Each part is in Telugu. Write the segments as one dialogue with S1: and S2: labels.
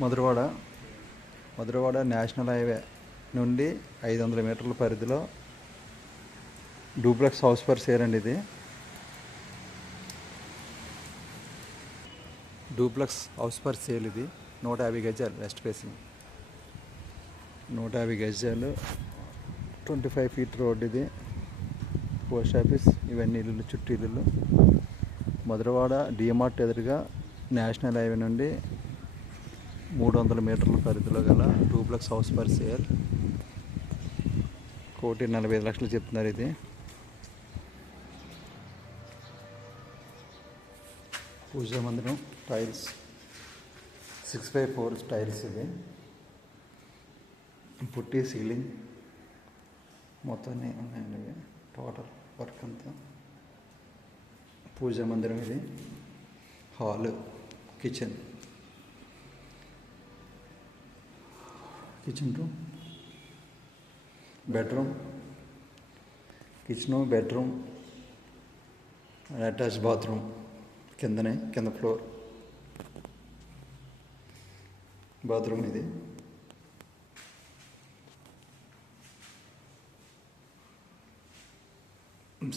S1: మధురవాడ మధురవాడ నేషనల్ హైవే నుండి ఐదు వందల మీటర్ల పరిధిలో డూప్లెక్స్ హౌస్ ఫర్ సేల్ అండి ఇది. డూప్లెక్స్ హౌస్ ఫర్ సేల్ ఇది. నూట యాభై గజాలు వెస్ట్ ఫేసింగ్ నూట యాభై గజాలు ట్వంటీ ఫైవ్ ఫీట్ రోడ్ ఇది. పోస్ట్ ఆఫీస్ ఇవన్నీ ఇల్లు చుట్టూ ఇల్లు మధురవాడ డిఎమార్ట్ ఎదురుగా నేషనల్ హైవే నుండి మూడు వందల మీటర్ల పరిధిలో గల డూప్లెక్స్ హౌస్ పర్ సేల్ కోటి నలభై ఐదు లక్షలు చెప్తున్నారు ఇది. పూజా మందిరం tiles six by four tiles ఇది. పుట్టి సీలింగ్ మొత్తాన్ని ఉన్నాయండి ఇవి. టోటల్ వర్క్ అంతా. పూజా మందిరం ఇది. Hall kitchen kitchen room bedroom kitchen bedroom attach bathroom కిందనే కింద ఫ్లోర్. బాత్రూమ్ ఇది.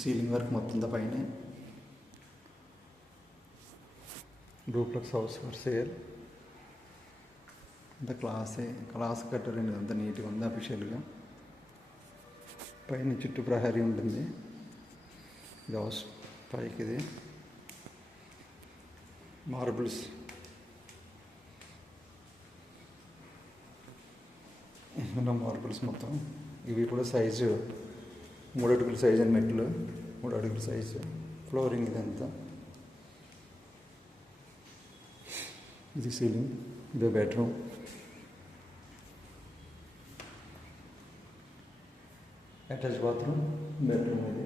S1: సీలింగ్ వర్క్ మొత్తం దా పైన. Duplex house for sale. అంత క్లాసే క్లాస్ కట్టారండి అంత నీట్గా ఉంది అఫీషియల్గా. పైన చుట్టూ ప్రహరీ ఉంటుంది. ఇది హౌస్ పైకి ఇది. మార్బుల్స్. ఇలా మార్బుల్స్ మొత్తం. ఇవి కూడా సైజు మూడు అడుగుల సైజు అని మెట్లు. మూడు అడుగుల సైజు. ఫ్లోరింగ్ ఇదంతా ఇది సీలింగ్. ఇది బెడ్రూమ్. అటాచ్ బాత్రూమ్ బెడ్రూమ్ ఇది.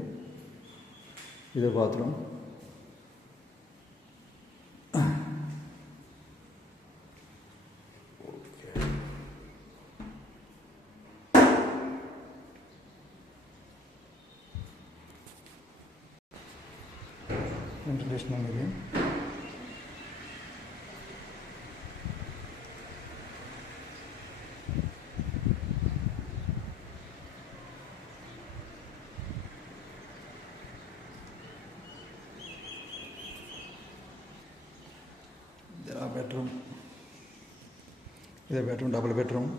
S1: ఇదే బాత్రూమ్. వెంటిలేషన్ అనేది బెడ్రూమ్. ఇదే బెడ్రూమ్ డబుల్ బెడ్రూమ్.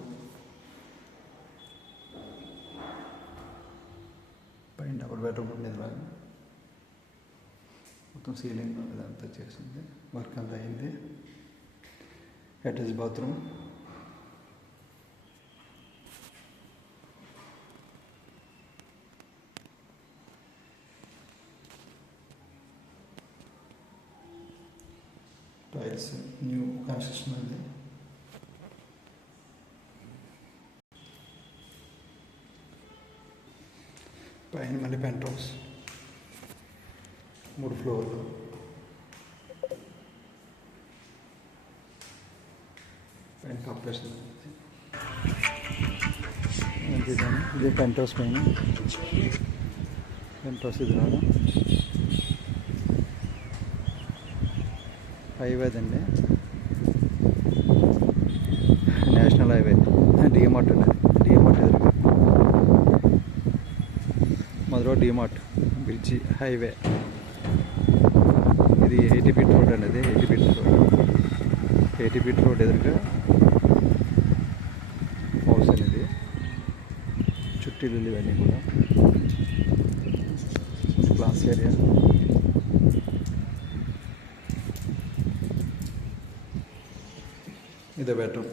S1: పైన డబుల్ బెడ్రూమ్ ఉండేది బాగా. మొత్తం సీలింగ్ ఇదంతా చేసింది. వర్క్ అంతా అయింది. Attach bathroom. Tiles new construction అది పైన మళ్ళీ పెంట్ హౌస్ మూడు ఫ్లోర్లు పైన కప్పేస్తుంది ఇదండి ఇది పెంట్ హౌస్ పైన పెంట్ హౌస్ ఇది రావడం హైవే అండి నేషనల్ హైవే. డిమార్ట్ ఉన్నది. డిమార్ట్ ఎదురుగా. మధురో డిమార్ట్ బ్రిడ్జి హైవే. ఇది ఎయిటీ ఫీట్ రోడ్ అనేది eighty feet road eighty feet road ఎదురుగా హౌస్ అనేది. చుట్టీలు ఇవన్నీ కూడా. క్లాస్ ఏరియా ఇదే బెడ్రూమ్.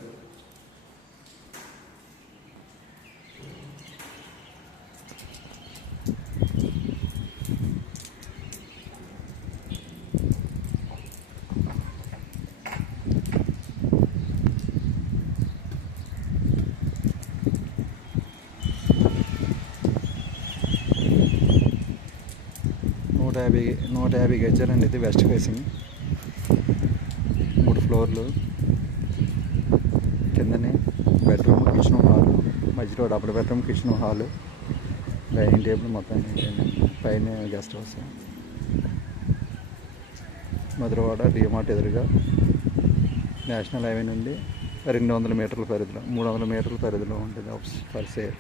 S1: నూట యాభై నూట యాభై గజాలండి ఇది వెస్ట్ ఫేసింగ్. మూడు ఫ్లోర్లు. కిందనే బెడ్రూమ్ కిచెన్ హాల్ మధ్యలో double bedroom kitchen hall dining table మొత్తం పైన గెస్ట్ హౌస్. మధురవాడ డిమార్ట్ ఎదురుగా నేషనల్ హైవే నుండి రెండు వందల మీటర్ల పరిధిలో మూడు వందల మీటర్ల పరిధిలో ఉంటుంది. House for sale.